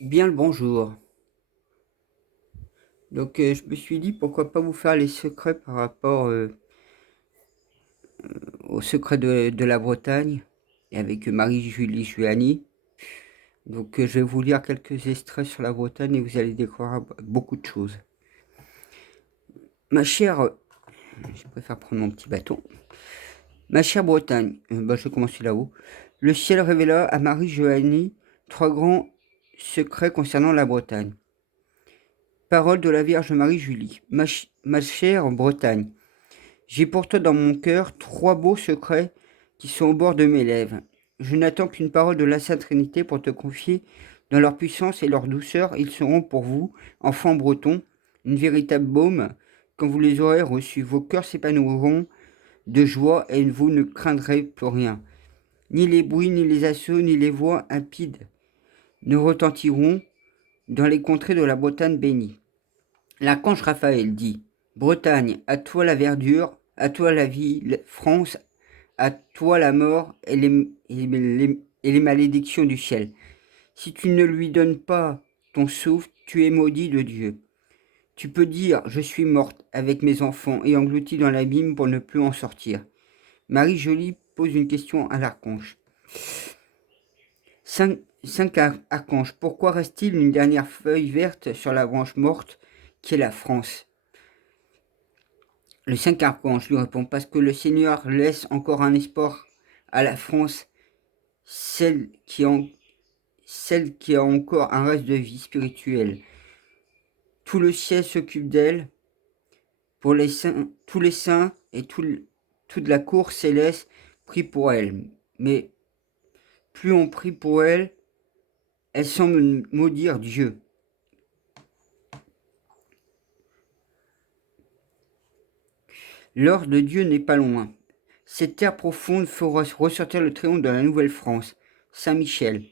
Bien le bonjour. Je me suis dit pourquoi pas vous faire les secrets par rapport aux secrets de la Bretagne et avec Marie-Julie Juani. Je vais vous lire quelques extraits sur la Bretagne et vous allez découvrir beaucoup de choses. Ma chère, je préfère prendre mon petit bâton. Ma chère Bretagne, je vais commencer là-haut. Le ciel révéla à Marie-Juani 3 grands secrets concernant la Bretagne. Parole de la Vierge Marie-Julie. Ma chère Bretagne, j'ai pour toi dans mon cœur 3 beaux secrets qui sont au bord de mes lèvres. Je n'attends qu'une parole de la Sainte Trinité pour te confier dans leur puissance et leur douceur. Ils seront pour vous, enfants bretons, une véritable baume. Quand vous les aurez reçus, vos cœurs s'épanouiront de joie et vous ne craindrez plus rien. Ni les bruits, ni les assauts, ni les voix impides ne retentiront dans les contrées de la Bretagne bénie. L'archange Raphaël dit: Bretagne, à toi la verdure, à toi la vie, France, à toi la mort et les malédictions du ciel. Si tu ne lui donnes pas ton souffle, tu es maudit de Dieu. Tu peux dire: je suis morte avec mes enfants et engloutie dans l'abîme pour ne plus en sortir. Marie Jolie pose une question à l'archange. Cinq archanges, pourquoi reste-t-il une dernière feuille verte sur la branche morte qui est la France? Le 5 archange lui répond: parce que le Seigneur laisse encore un espoir à la France, celle qui a encore un reste de vie spirituelle. Tout le ciel s'occupe d'elle, pour les saints, tous les saints et toute la cour céleste prie pour elle. Mais plus on prie pour elle, elle semble maudire Dieu. L'heure de Dieu n'est pas loin. Cette terre profonde fera ressortir le triomphe de la Nouvelle-France, Saint-Michel.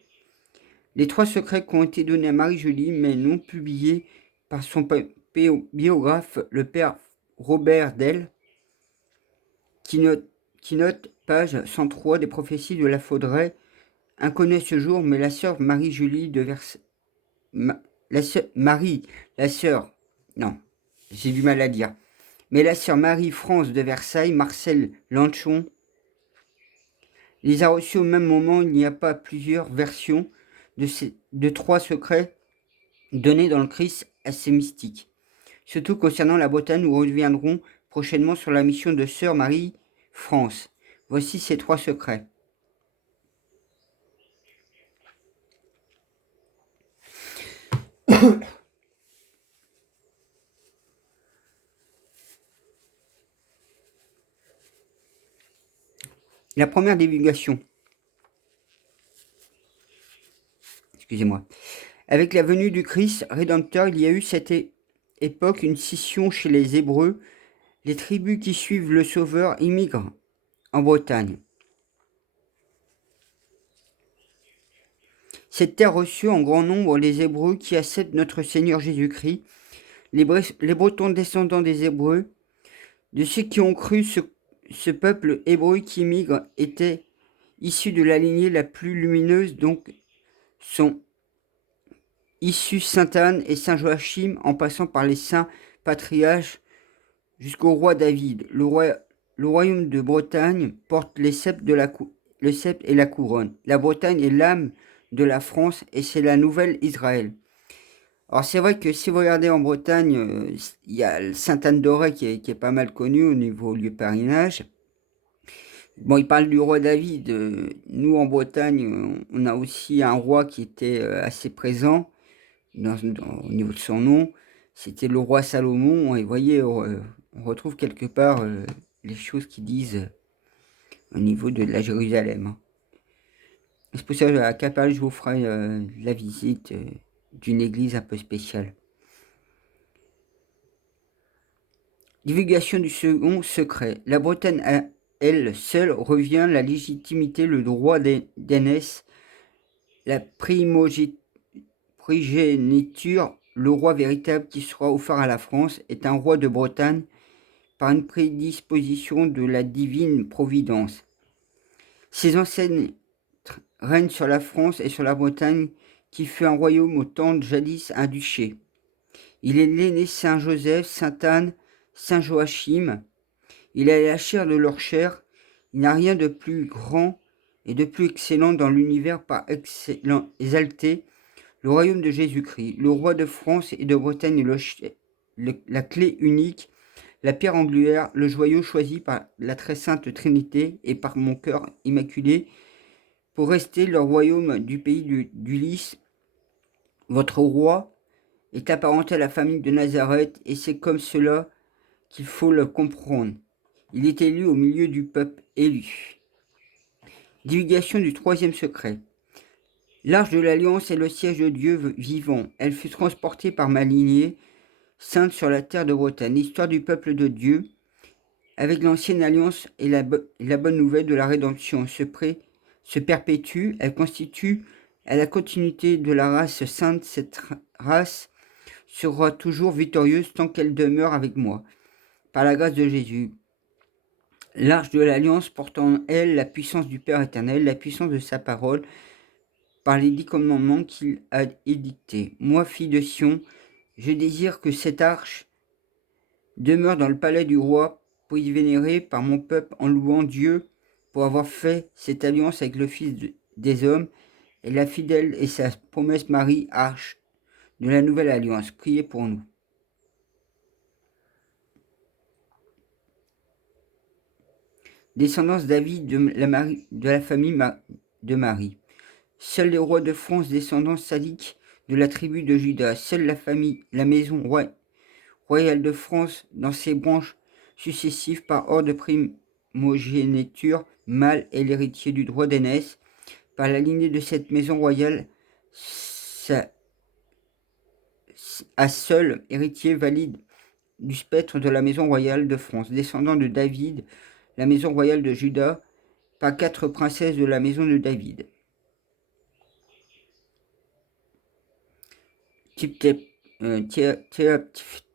Les 3 secrets qui ont été donnés à Marie-Julie, mais non publiés par son biographe, le père Robert Dell, qui note page 103 des prophéties de la Faudrey, inconnue à ce jour, mais la sœur Marie-Julie de Versailles. La sœur, non, j'ai du mal à dire. Mais la sœur Marie-France de Versailles, Marcel Lanchon, les a reçus au même moment. Il n'y a pas plusieurs versions de 3 secrets donnés dans le Christ assez mystique. Surtout concernant la Bretagne, nous reviendrons prochainement sur la mission de sœur Marie-France. Voici ces 3 secrets. La première divulgation. Excusez-moi. Avec la venue du Christ Rédempteur, il y a eu cette époque une scission chez les Hébreux. Les tribus qui suivent le Sauveur immigrent en Bretagne. Cette terre reçut en grand nombre les Hébreux qui acceptent notre Seigneur Jésus-Christ. Les Bretons descendants des Hébreux, de ceux qui ont cru ce peuple hébreu qui immigre, était issu de la lignée la plus lumineuse, donc sont issus Sainte-Anne et Saint-Joachim, en passant par les saints patriarches jusqu'au roi David. Le royaume de Bretagne porte le sceptre et la couronne. La Bretagne est l'âme de la France et c'est la nouvelle Israël. Alors c'est vrai que si vous regardez en Bretagne, il y a Sainte-Anne-d'Auray qui est pas mal connu au niveau lieu pèlerinage. Bon, il parle du roi David. Nous, en Bretagne, on a aussi un roi qui était assez présent au niveau de son nom. C'était le roi Salomon. Et vous voyez, on retrouve quelque part les choses qu'ils disent au niveau de la Jérusalem. Hein. C'est pour ça qu'à Capel, je vous ferai la visite d'une église un peu spéciale. Divulgation du second secret. La Bretagne à elle seule revient la légitimité, le droit d'aînesse, la primogéniture, le roi véritable qui sera offert à la France est un roi de Bretagne par une prédisposition de la divine providence. Ses ancêtres règnent sur la France et sur la Bretagne qui fut un royaume au temps jadis un duché. Il est l'aîné Saint Joseph, Sainte Anne, Saint Joachim. Il a la chair de leur chair. Il n'y a rien de plus grand et de plus excellent dans l'univers par excellent exalté, le royaume de Jésus-Christ, le roi de France et de Bretagne, la clé unique, la pierre angulaire, le joyau choisi par la très sainte Trinité et par mon cœur immaculé, pour rester le royaume du pays d'Ulysse. Votre roi est apparenté à la famille de Nazareth, et c'est comme cela qu'il faut le comprendre. Il est élu au milieu du peuple élu. Divulgation du troisième secret. L'Arche de l'Alliance est le siège de Dieu vivant. Elle fut transportée par ma lignée sainte sur la terre de Bretagne. L'histoire du peuple de Dieu, avec l'ancienne alliance et la bonne nouvelle de la rédemption, se perpétue. Elle constitue à la continuité de la race sainte. Cette race sera toujours victorieuse tant qu'elle demeure avec moi, par la grâce de Jésus. L'Arche de l'Alliance porte en elle la puissance du Père éternel, la puissance de sa parole, par les 10 commandements qu'il a édictés. Moi, fille de Sion, je désire que cette arche demeure dans le palais du roi, pour y vénérer par mon peuple en louant Dieu, pour avoir fait cette alliance avec le Fils des hommes, et la fidèle et sa promesse Marie, arche de la nouvelle alliance. Priez pour nous. Descendance David de la famille de Marie. Seuls les rois de France, descendants sadiques de la tribu de Juda, seule la maison royale de France, dans ses branches successives par ordre de primogéniture, mâle est l'héritier du droit d'aînesse. Par la lignée de cette maison royale, à seul héritier valide du spectre de la maison royale de France, descendant de David, la maison royale de Juda, par 4 princesses de la maison de David.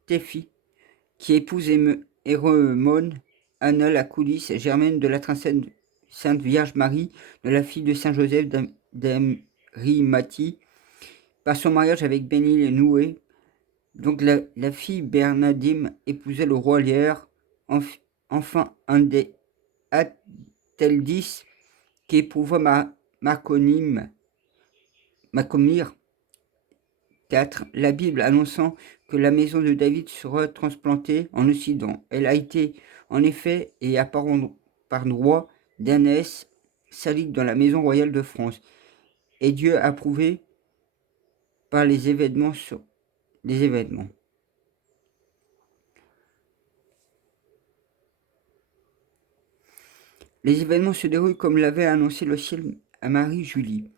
Téphi, qui épouse Héromone, Anna la coulisse germaine de la Sainte Vierge Marie, de la fille de Saint Joseph d'Arimathie, par son mariage avec Bénil et Noué. Donc la fille Bernadime épousait le roi Léar, enfin un des Ateldis, qui éprouva Macomir. 4. La Bible annonçant que la maison de David sera transplantée en Occident. Elle a été en effet et apparent par droit d'aînesse salique dans la maison royale de France. Et Dieu a approuvé par les événements Les événements se déroulent comme l'avait annoncé le ciel à Marie-Julie.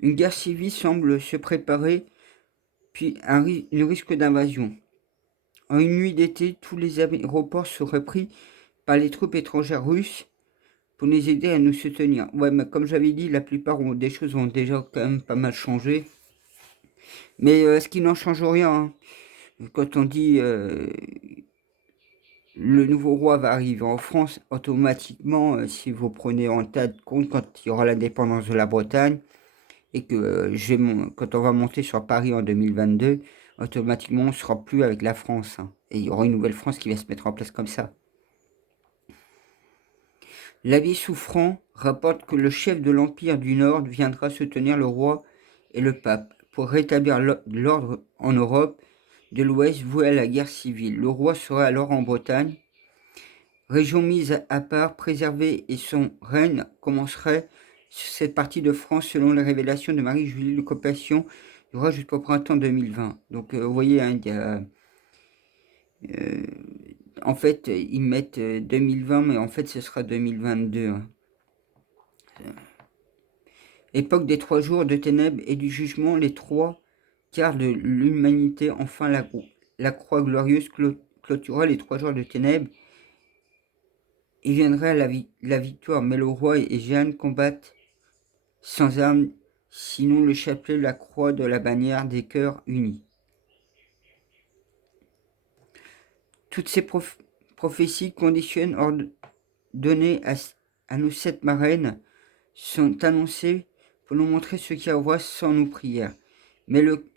Une guerre civile semble se préparer, puis le risque d'invasion. En une nuit d'été, tous les aéroports seraient pris par les troupes étrangères russes pour nous aider à nous soutenir. Ouais, mais comme j'avais dit, la plupart des choses ont déjà quand même pas mal changé. Mais ce qui n'en change rien, hein. Quand on dit le nouveau roi va arriver en France, automatiquement, si vous prenez en compte quand il y aura l'indépendance de la Bretagne, et que quand on va monter sur Paris en 2022, automatiquement on ne sera plus avec la France, hein, et il y aura une nouvelle France qui va se mettre en place comme ça. L'abbé Souffrant rapporte que le chef de l'Empire du Nord viendra soutenir le roi et le pape pour rétablir l'ordre en Europe de l'Ouest voué à la guerre civile. Le roi sera alors en Bretagne, région mise à part, préservée, et son règne commencerait sur cette partie de France selon les révélations de Marie-Julie de Compassion, du roi jusqu'au printemps 2020. Donc vous voyez, hein, en fait ils mettent 2020, mais en fait ce sera 2022. Hein. Époque des 3 jours de ténèbres et du jugement, les 3 quarts de l'humanité, enfin la croix glorieuse clôturera les 3 jours de ténèbres. Il viendrait la victoire, mais le roi et Jeanne combattent sans armes, sinon le chapelet, la croix de la bannière des cœurs unis. Toutes ces prophéties conditionnent ordonnées à nos 7 marraines sont annoncées pour nous montrer ce qui arrivera sans nos prières.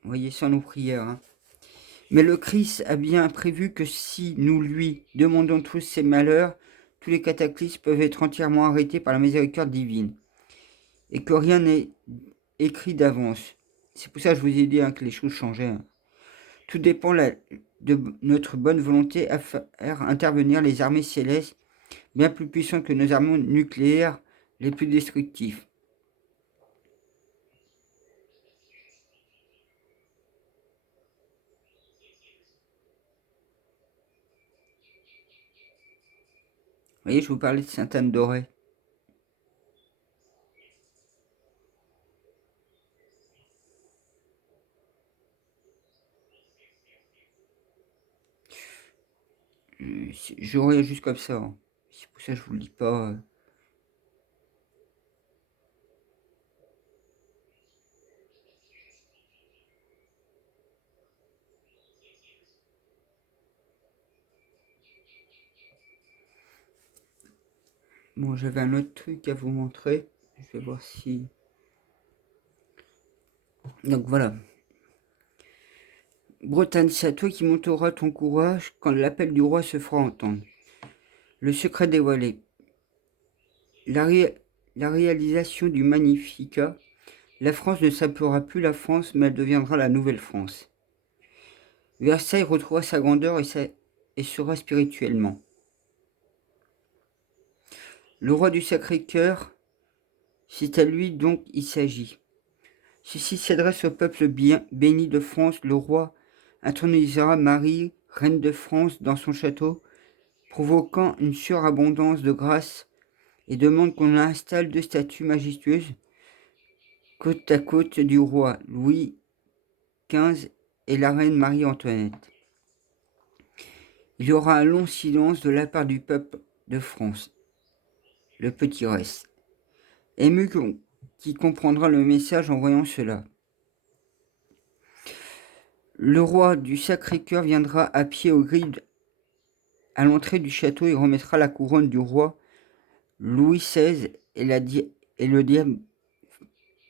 voyez, sans nos prières, hein. Mais le Christ a bien prévu que si nous lui demandons tous ces malheurs, tous les cataclysmes peuvent être entièrement arrêtés par la miséricorde divine, et que rien n'est écrit d'avance. C'est pour ça que je vous ai dit, hein, que les choses changeaient, hein. Tout dépend de notre bonne volonté à faire intervenir les armées célestes, bien plus puissantes que nos armes nucléaires les plus destructifs. Vous voyez, je vous parlais de Sainte-Anne d'Auray. Je regarde juste comme ça, hein. C'est pour ça que je vous le dis pas. Bon, j'avais un autre truc à vous montrer. Je vais voir si... Donc voilà. Bretagne, c'est à toi qui monteras ton courage quand l'appel du roi se fera entendre. Le secret dévoilé. La réalisation du Magnificat. La France ne s'appellera plus la France, mais elle deviendra la Nouvelle France. Versailles retrouvera sa grandeur et sera spirituellement. Le roi du Sacré-Cœur, c'est à lui donc il s'agit. Ceci s'adresse au peuple bien béni de France. Le roi intronisera Marie, reine de France, dans son château, provoquant une surabondance de grâce, et demande qu'on installe deux statues majestueuses côte à côte du roi Louis XV et la reine Marie-Antoinette. Il y aura un long silence de la part du peuple de France. Le petit reste, ému qui comprendra le message en voyant cela. Le roi du Sacré-Cœur viendra à pied aux grilles à l'entrée du château et remettra la couronne du roi Louis XVI et le diamème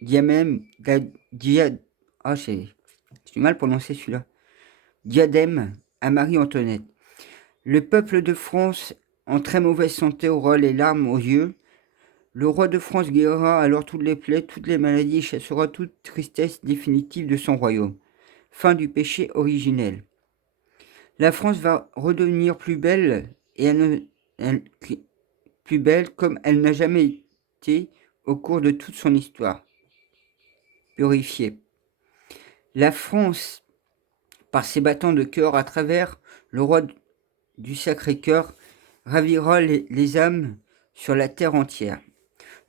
j'ai du mal à prononcer celui-là. Diadème à Marie-Antoinette. Le peuple de France, en très mauvaise santé, aura les larmes aux yeux. Le roi de France guérira alors toutes les plaies, toutes les maladies et chassera toute tristesse définitive de son royaume. Fin du péché originel. La France va redevenir plus belle et plus belle comme elle n'a jamais été au cours de toute son histoire. Purifiée. La France, par ses battants de cœur à travers le roi du Sacré-Cœur, ravira les âmes sur la terre entière.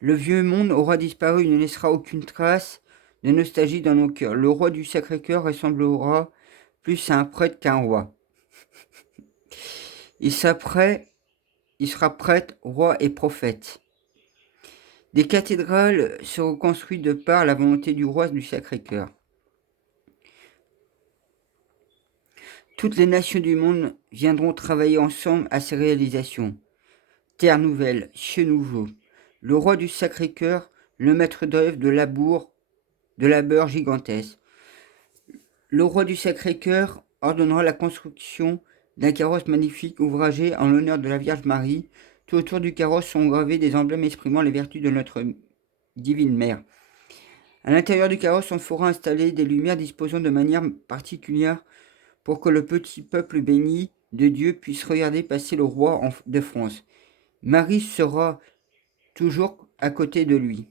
Le vieux monde aura disparu, il ne laissera aucune trace de nostalgie dans nos cœurs. Le roi du Sacré-Cœur ressemblera plus à un prêtre qu'un roi. Il sera prêtre, roi et prophète. Des cathédrales seront construites de par la volonté du roi du Sacré-Cœur. Toutes les nations du monde viendront travailler ensemble à ces réalisations. Terre nouvelle, cieux nouveaux. Le roi du Sacré-Cœur, le maître d'œuvre de labeur gigantesque. Le roi du Sacré-Cœur ordonnera la construction d'un carrosse magnifique ouvragé en l'honneur de la Vierge Marie. Tout autour du carrosse sont gravés des emblèmes exprimant les vertus de notre divine mère. À l'intérieur du carrosse, on fera installer des lumières disposant de manière particulière pour que le petit peuple béni de Dieu puisse regarder passer le roi de France. Marie sera toujours à côté de lui.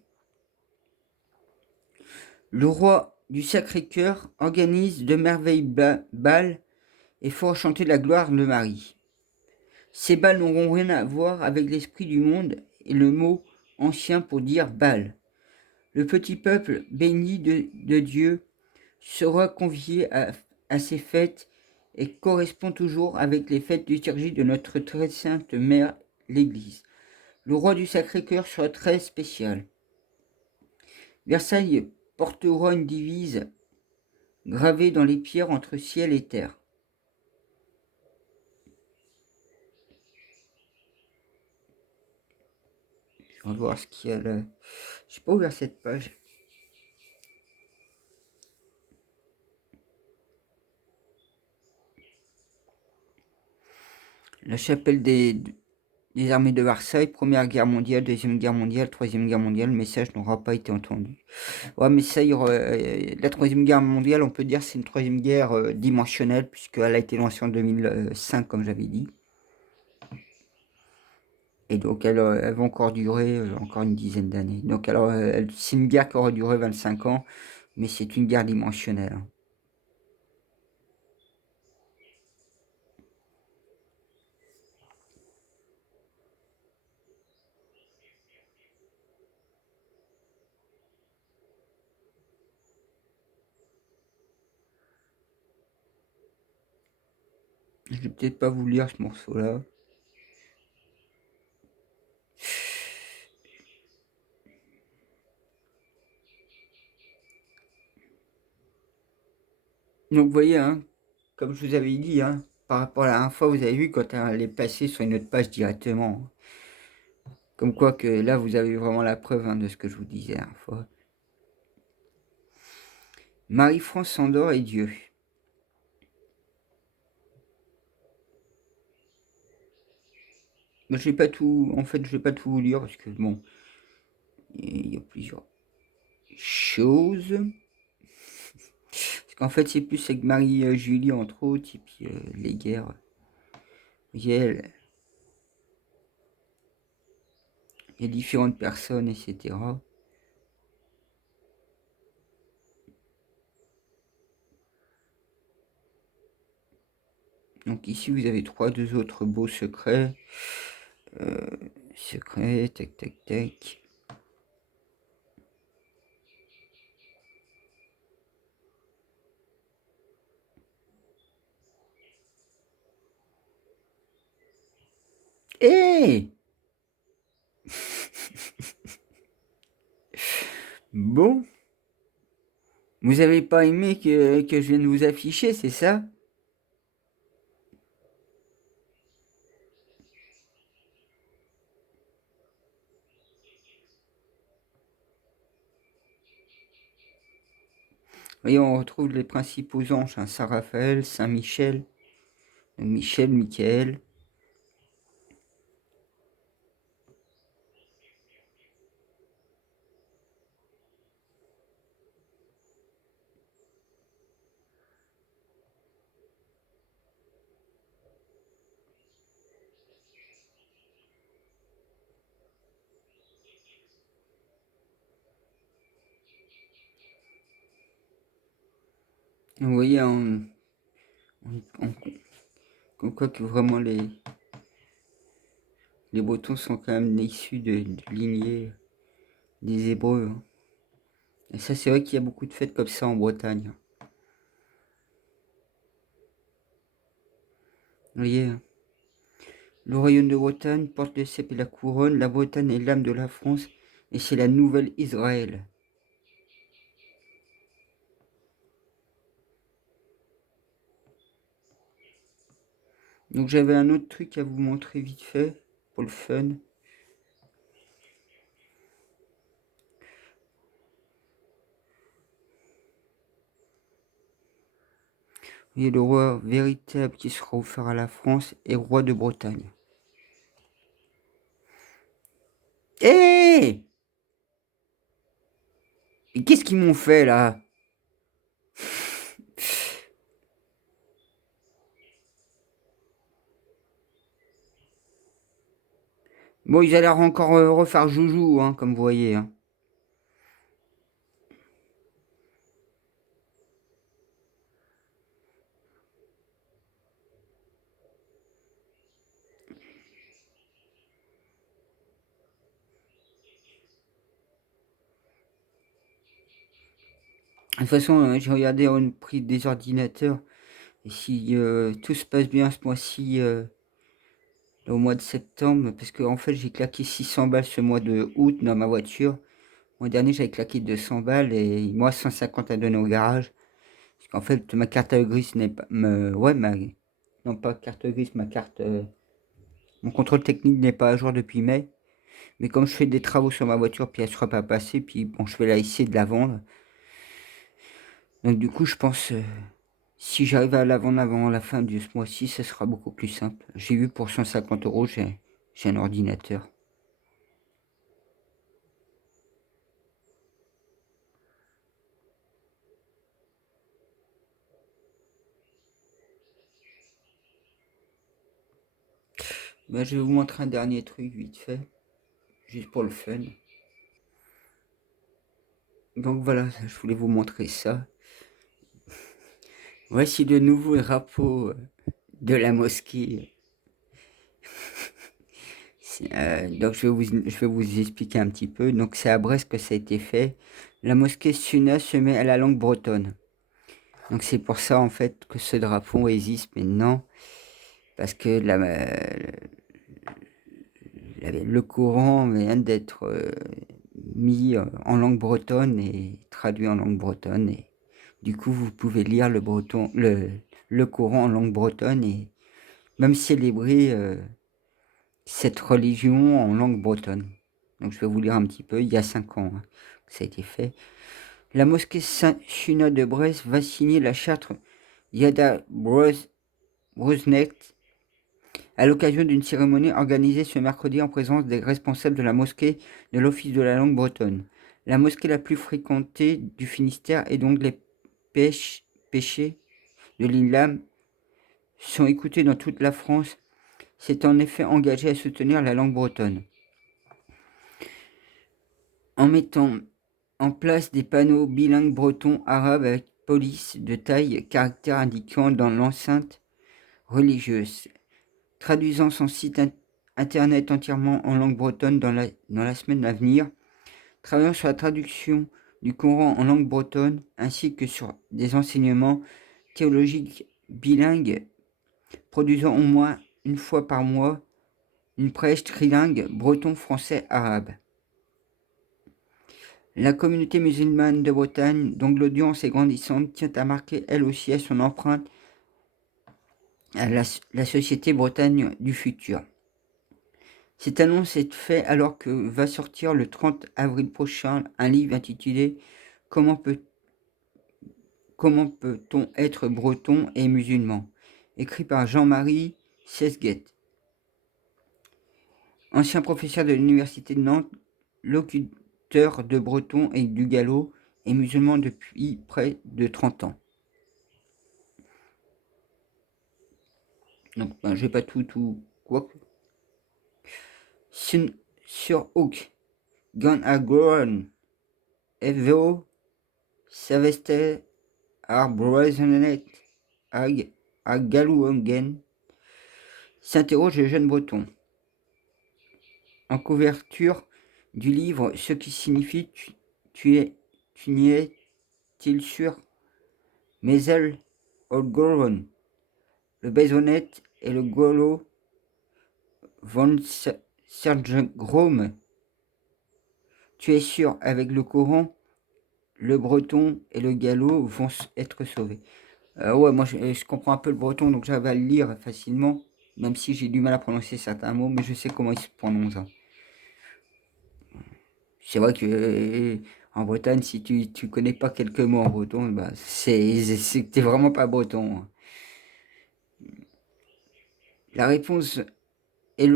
Le roi du Sacré-Cœur organise de merveilleux bals et fera chanter la gloire de Marie. Ces bals n'auront rien à voir avec l'esprit du monde et le mot ancien pour dire bal. Le petit peuple béni de Dieu sera convié à ces fêtes et correspond toujours avec les fêtes liturgiques de notre très sainte mère, l'Église. Le roi du Sacré-Cœur sera très spécial. Versailles portera une devise gravée dans les pierres entre ciel et terre. Je vais voir ce qu'il y a là. Je n'ai pas ouvert cette page. La chapelle des armées de Versailles, Première Guerre mondiale, Deuxième Guerre mondiale, Troisième Guerre mondiale, le message n'aura pas été entendu. Ouais, mais ça, la Troisième Guerre mondiale, on peut dire c'est une Troisième Guerre dimensionnelle, puisqu'elle a été lancée en 2005, comme j'avais dit. Et donc, elle va encore durer encore une dizaine d'années. Donc, alors, c'est une guerre qui aura duré 25 ans, mais c'est une guerre dimensionnelle, hein. Je vais peut-être pas vous lire ce morceau-là. Donc, vous voyez, hein, comme je vous avais dit, hein, par rapport à la dernière fois, vous avez vu quand elle est passée sur une autre page directement. Comme quoi que là, vous avez vraiment la preuve, hein, de ce que je vous disais la dernière fois. Marie-France s'endort et Dieu. Moi, je vais pas tout, en fait, je vais pas tout vous lire parce que bon, il y a plusieurs choses. Parce qu'en fait, c'est plus avec Marie-Julie, entre autres, et puis les guerres. Il y a différentes personnes, etc. Donc ici, vous avez deux autres beaux secrets. Secrets, tac, tac, tac. Hé Bon, vous avez pas aimé que je vienne vous afficher, c'est ça? Voyez, on retrouve les principaux anges, hein, Saint-Raphaël, Saint-Michel, Michel, Michael. Vous voyez, comme quoi que vraiment les Bretons sont quand même issus de lignée des Hébreux, hein. Et ça, c'est vrai qu'il y a beaucoup de fêtes comme ça en Bretagne, hein. Vous voyez, hein. Le royaume de Bretagne porte le cep et la couronne. La Bretagne est l'âme de la France et c'est la nouvelle Israël. Donc j'avais un autre truc à vous montrer vite fait, pour le fun. Vous voyez, le roi véritable qui sera offert à la France est roi de Bretagne. Hé Et qu'est-ce qu'ils m'ont fait là? Bon, ils allaient encore refaire joujou, hein, comme vous voyez, hein. De toute façon, j'ai regardé le prix des ordinateurs. Et si tout se passe bien ce mois-ci, au mois de septembre, parce que en fait j'ai claqué 600 balles ce mois de août dans ma voiture. Le mois dernier j'avais claqué 200 balles et moi 150 à donner au garage. Parce qu'en fait ma carte grise n'est pas... ouais, non pas carte grise, ma carte... mon contrôle technique n'est pas à jour depuis mai. Mais comme je fais des travaux sur ma voiture, puis elle ne sera pas passée, puis bon, je vais la essayer de la vendre. Donc du coup, je pense, si j'arrive à la vendre avant la fin de ce mois-ci, ce sera beaucoup plus simple. J'ai vu pour 150 euros, j'ai un ordinateur. Ben, je vais vous montrer un dernier truc vite fait, juste pour le fun. Donc voilà, je voulais vous montrer ça. Voici de nouveaux drapeaux de la mosquée. Donc je vais vous expliquer un petit peu. Donc c'est à Brest que ça a été fait. La mosquée Sunna se met à la langue bretonne. Donc c'est pour ça en fait que ce drapeau existe maintenant. Parce que le Coran vient d'être mis en langue bretonne et traduit en langue bretonne. Et du coup vous pouvez lire le Coran en langue bretonne et même célébrer cette religion en langue bretonne. Donc je vais vous lire un petit peu, il y a 5 ans que ça a été fait. La mosquée Saint-Chuna de Brest va signer la charte Yada Brosnet à l'occasion d'une cérémonie organisée ce mercredi en présence des responsables de la mosquée de l'Office de la langue bretonne. La mosquée la plus fréquentée du Finistère et donc les péchés de l'islam sont écoutés dans toute la France, s'est en effet engagée à soutenir la langue bretonne. En mettant en place des panneaux bilingues breton-arabe avec police de taille caractère indiquant dans l'enceinte religieuse, traduisant son site internet entièrement en langue bretonne dans la semaine à venir, travaillant sur la traduction du Coran en langue bretonne ainsi que sur des enseignements théologiques bilingues, produisant au moins une fois par mois une prêche trilingue breton-français-arabe. La communauté musulmane de Bretagne, dont l'audience est grandissante, tient à marquer elle aussi à son empreinte à la société Bretagne du futur. Cette annonce est faite alors que va sortir le 30 avril prochain un livre intitulé Comment peut-on être breton et musulman, écrit par Jean-Marie Sesguet, ancien professeur de l'université de Nantes, locuteur de breton et du gallo et musulman depuis près de 30 ans. Donc, je vais pas tout quoi. Sur Hook, Gan a Goran, Evo, Saveste, Arbroisenet, Ag, Galouongen, s'interroge le jeune breton. En couverture du livre, ce qui signifie tu n'y es-t-il sûr? Mezel, Old Goron, le baisonnette et le golo von Sergrom. Tu es sûr, avec le Coran, le breton et le gallo vont être sauvés. Ouais, moi je comprends un peu le breton, donc j'arrive à le lire facilement, même si j'ai du mal à prononcer certains mots, mais je sais comment ils se prononcent. C'est vrai que en Bretagne, si tu connais pas quelques mots en breton, bah, c'est que t'es vraiment pas breton. La réponse est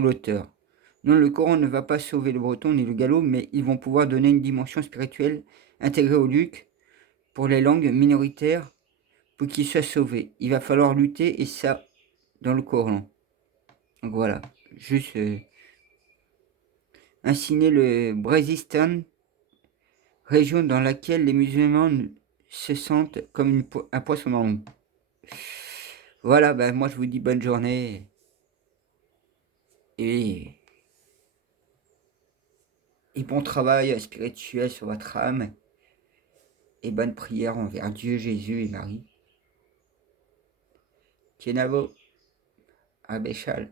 l'auteur. Non, le Coran ne va pas sauver le breton ni le gallo, mais ils vont pouvoir donner une dimension spirituelle intégrée au LUC pour les langues minoritaires pour qu'ils soient sauvés. Il va falloir lutter et ça dans le Coran. Donc voilà, juste ainsi naît le Brésil, région dans laquelle les musulmans se sentent comme un poisson dans l'eau. Voilà, ben moi je vous dis bonne journée et, et bon travail spirituel sur votre âme et bonne prière envers Dieu, Jésus et Marie. Tienavo, Abéchal.